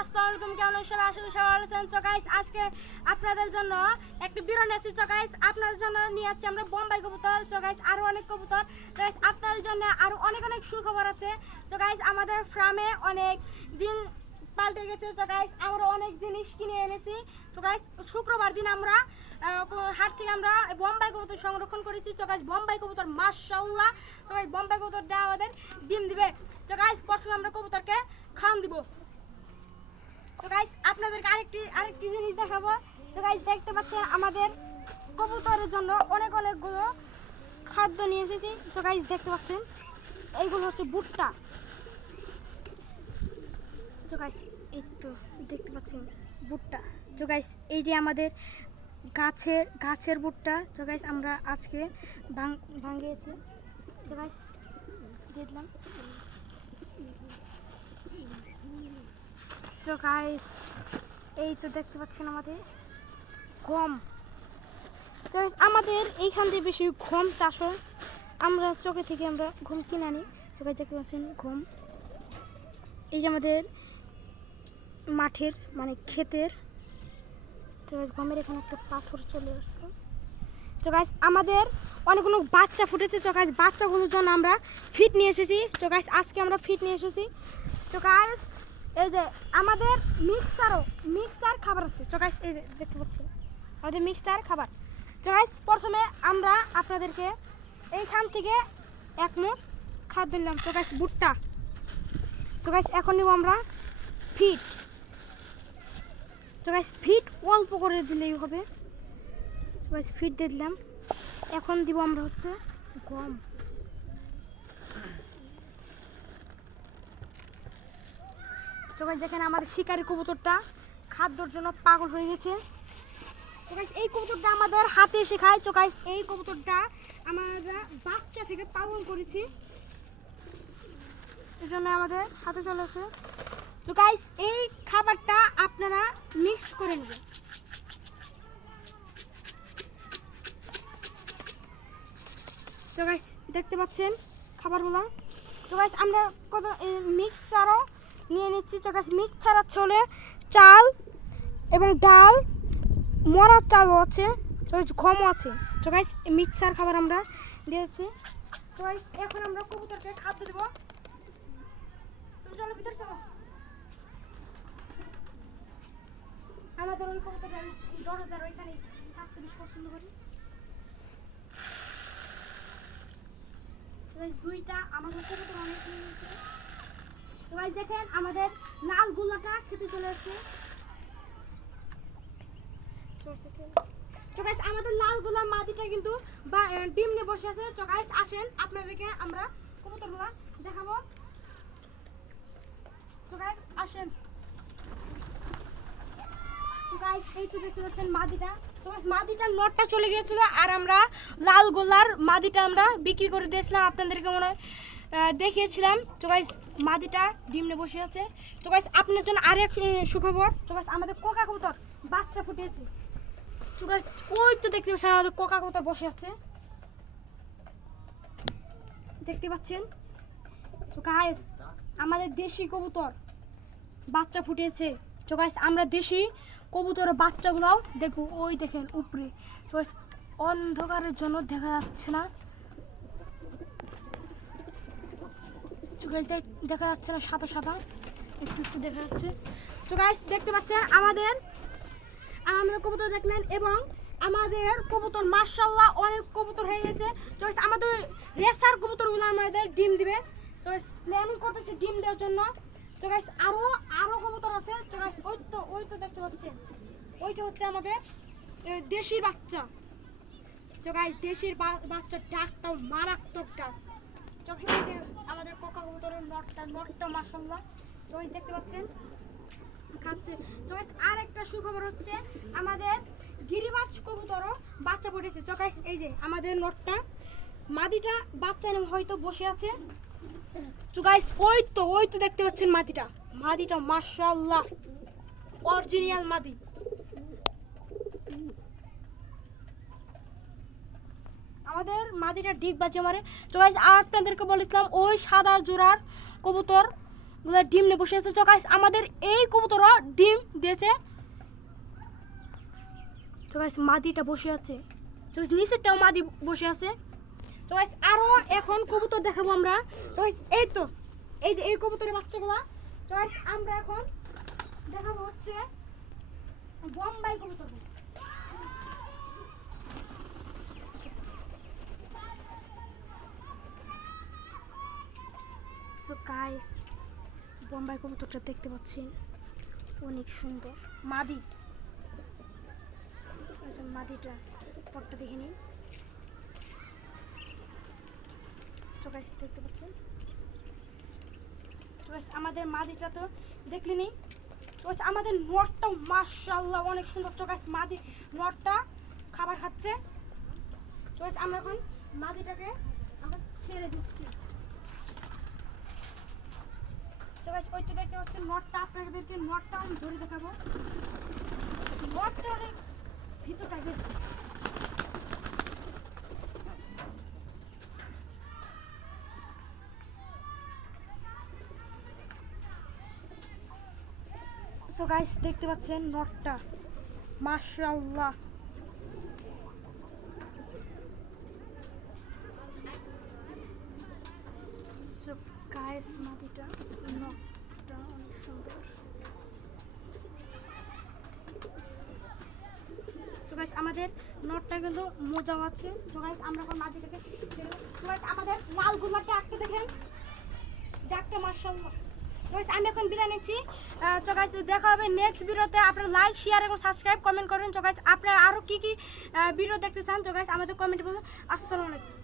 আসসালামু আলাইকুম, কেমন আছেন? আশা করি সবাই ভালো আছেন। তো গাইস, আজকে আপনাদের জন্য একটি বিরন আছে। তো গাইস, আপনাদের জন্য নিয়ে যাচ্ছি আমরা বোম্বাই কবুতর। তো গাইস, আরো অনেক কবুতর। তো গাইস, আপনাদের জন্য আরো অনেক অনেক সুখবর আছে। তো গাইস, আমাদের ফার্মে অনেক দিন পাল্টে গেছে। তো গাইস, আমরা অনেক জিনিস কিনে এনেছি। তো গাইস, শুক্রবার দিন আমরা হাট থেকে আমরা বোম্বাই কবুতর সংরক্ষণ করেছি। তো গাইস, বোম্বাই কবুতর মাশাআল্লাহ। তো গাইস, বোম্বাই কবুতরটা আমাদের ডিম দিবে। তো গাইস, প্রথমে আমরা কবুতরকে খাওয়ান দিব। তো গাইস, আপনাদেরকে আরেকটি জিনিস দেখাবো। তো গাইস, দেখতে পাচ্ছেন আমাদের কবুতরের জন্য অনেকগুলো খাদ্য নিয়ে এসেছি। তো গাইস, দেখতে পাচ্ছেন এইগুলো হচ্ছে ভুট্টা। তো গাইস, এই তো দেখতে পাচ্ছেন ভুট্টা। তো গাইস, এই যে আমাদের গাছের ভুট্টা। তো গাইস, আমরা আজকে ভাঙিয়েছি। তো গাইস, দিয়ে দিলাম। তো গাইস, এই তো দেখতে পাচ্ছেন আমাদের গম। তো আমাদের এইখান থেকে বেশি গম চাষ হয়। আমরা চোখে থেকে আমরা গম কিনে আনি। তো গাইস, দেখতে পাচ্ছেন গম। এই যে আমাদের মাঠের মানে ক্ষেতের। তো গমের এখানে একটা পাথর চলে আসছে। তো গাইস, আমাদের অনেকগুলো বাচ্চা ফুটেছে। তো গাইস, বাচ্চাগুলোর জন্য আমরা ফিট নিয়ে এসেছি। তো গাইস, আজকে আমরা ফিট নিয়ে এসেছি। তো গাইস, এই যে আমাদের মিক্সার খাবার আছে। তো গাইস, এই যে দেখতে পাচ্ছেন আমাদের মিক্সার খাবার। তো গাইস, প্রথমে আমরা আপনাদেরকে এইখান থেকে এক মুঠ খাদ্য নিলাম। তো গাইস, ভুট্টা। তো গাইস, এখন নিব আমরা ফিট। তো গাইস, ফিট অল্প করে দিলেই হবে। তো গাইস, ফিট দিয়ে দিলাম। এখন দিব আমরা হচ্ছে গম। তো গাইস, দেখেন আমাদের শিকারি কবুতরটা খাদ্যর জন্য পাগল হয়ে গেছে। তো গাইস, এই কবুতরটা আমাদের হাতে এসে খায়। তো গাইস, এই কবুতরটা আমরা বাচ্চা থেকে পালন করেছি, এই জন্য আমাদের হাতে চলে আসে। তো গাইস, এই খাবারটা আপনারা মিক্স করে নেবেন। তো গাইস, দেখতে পাচ্ছেন খাবারগুলো। তো গাইস, আমরা কত মিক্সারও নিয়ে নিচ্ছি। তো গাইস, মিক্সার আছে হলে চাল এবং ডাল, মরার চালও আছে। তো গাইস, গমও আছে। তো গাইস, মিক্সার খাবার আমরা দিয়েছি। তো গাইস, এখন আমরা কবুতরকে খাদ্য দেবো। তুমি চলো ভিতরে চলো। আমাদের ওই কবুতরটা 10,000 ওইখানে থাকতে বেশি পছন্দ করি। দুইটা আমাদের কবুতর অনেক নিয়ে নিয়েছে। তো গাইস, দেখেন আমাদের লাল গোল্লাটা খেতে চলে আসছে। তো গাইস, আমাদের লাল গোলা মাদিটা কিন্তু ডিম নিয়ে বসে আছে। তো গাইস, আসেন আপনাদেরকে আমরা কবুতরগুলো দেখাবো। তো গাইস, আসেন। তো গাইস, এই তো দেখতে পাচ্ছেন মাদিটা। তো গাইস, মাদিটার নটটা চলে গিয়েছিল আর আমরা লাল গোলার মাদিটা আমরা বিক্রি করে দিয়েছিলাম, আপনাদেরকে মনে হয় দেখিয়েছিলাম। তো গাইস, মাদিটা ডিম নিয়ে বসে আছে। তো গাইস, আপনার জন্য আরেক সুখবর। তো গাইস, আমাদের কোকা কবুতর বাচ্চা ফুটিয়েছে। তো গাইস, ওই তো দেখতে পাচ্ছেন আমাদের কোকা কবুতর বসে আছে, দেখতে পাচ্ছেন। তো গাইস, আমাদের দেশি কবুতর বাচ্চা ফুটিয়েছে। তো গাইস, আমরা দেশি কবুতরের বাচ্চাগুলোও দেখবো। ওই দেখেন উপরে। তো গাইস, অন্ধকারের জন্য দেখা যাচ্ছে না। তো গাইস, দেখা যাচ্ছে না, সাদা সাদা একটু দেখা যাচ্ছে। তো গাইস, দেখতে পাচ্ছেন আমাদের কবুতর দেখলেন, এবং আমাদের কবুতর মাশাআল্লাহ অনেক কবুতর হয়ে গেছে। তো গাইস, আমাদের রেসার কবুতরগুলো আমাদের ডিম দিবে। তো গাইস, প্ল্যানিং করতেছে ডিম দেওয়ার জন্য। তো গাইস, আরো কবুতর আছে। তো গাইস, ওই তো দেখতে পাচ্ছেন, ওইটা হচ্ছে আমাদের দেশির বাচ্চা। তো গাইস, দেশির বাচ্চার ডাকটা মারাত্মক ডাক। তো আমাদের কোকা কবুতরের নটটা মাশাআল্লাহ। তো গাইস, দেখতে পাচ্ছেন খাচ্ছে। তো গাইস, আরেকটা সুখবর হচ্ছে আমাদের গিরিবাজ কবুতরও বাচ্চা ফুটেছে। তো গাইস, এই যে আমাদের নটটা মাদিটা বাচ্চা নিয়ে হয়তো বসে আছে। তো গাইস, ওই তো দেখতে পাচ্ছেন মাদিটা মাশাআল্লাহ অরিজিনাল মাদি। আমাদের মাদিটা ডিগ বাজে মারে। তো গাইস, আপনাদেরকে বলেছিলাম ওই সাদা জোড়ার কবুতর গুলো ডিম নিয়ে বসে আছে। তো গাইস আমাদের এই কবুতরও ডিম দিয়েছে। তো গাইস মাদিটা বসে আছে, তো নিচেরটাও মাদি বসে আছে। তো গাইস আরো এখন কবুতর দেখাবো আমরা। তো গাইস এই তো এই যে এই কবুতরের বাচ্চাগুলা। তো গাইস আমরা এখন দেখাবো হচ্ছে বোম্বাই কবুতর। সো গাইস বোম্বাই কবুতরটা দেখতে পাচ্ছেন, অনেক সুন্দর মাদি। আচ্ছা মাদিটা পটটা দেখে নিন। তো গাইস দেখতে পাচ্ছেন, তো গাইস আমাদের মাদিটা তো দেখলেনি। তো গাইস আমাদের নটটা মাশাআল্লাহ অনেক সুন্দর। তো গাইস মাদি নটটা খাবার খাচ্ছে। তো গাইস আমরা এখন মাদিটাকে আমরা ছেড়ে দিচ্ছি। তো গাইস ওই তো দেখতে পাচ্ছেন নটটা, আপনাদেরকে নটটা আমি ধরে দেখাবো। নটটা অনেক ভিতর টাইপের। সো গাইস দেখতে পাচ্ছেন নটটা মাশাআল্লাহ। সো গাইস মাদিটা নটটা অনেক সুন্দর। তো গাইস আমাদের নটটা কিন্তু মজাও আছে। তো গাইস আমরা এখন মাদিটাকে তো গাইস আমাদের লাল গোলাপটা আঁকতে দেখেন, দেখতে মাশাআল্লাহ। তো গাইস আমি এখন বিদায় নিচ্ছি। তো গাইস দেখা হবে নেক্সট ভিডিওতে। আপনারা লাইক শেয়ার এবং সাবস্ক্রাইব কমেন্ট করবেন। তো গাইস আপনারা আরো কি কি ভিডিও দেখতে চান তো গাইস আমাদের কমেন্টে বলুন। আসসালামু আলাইকুম।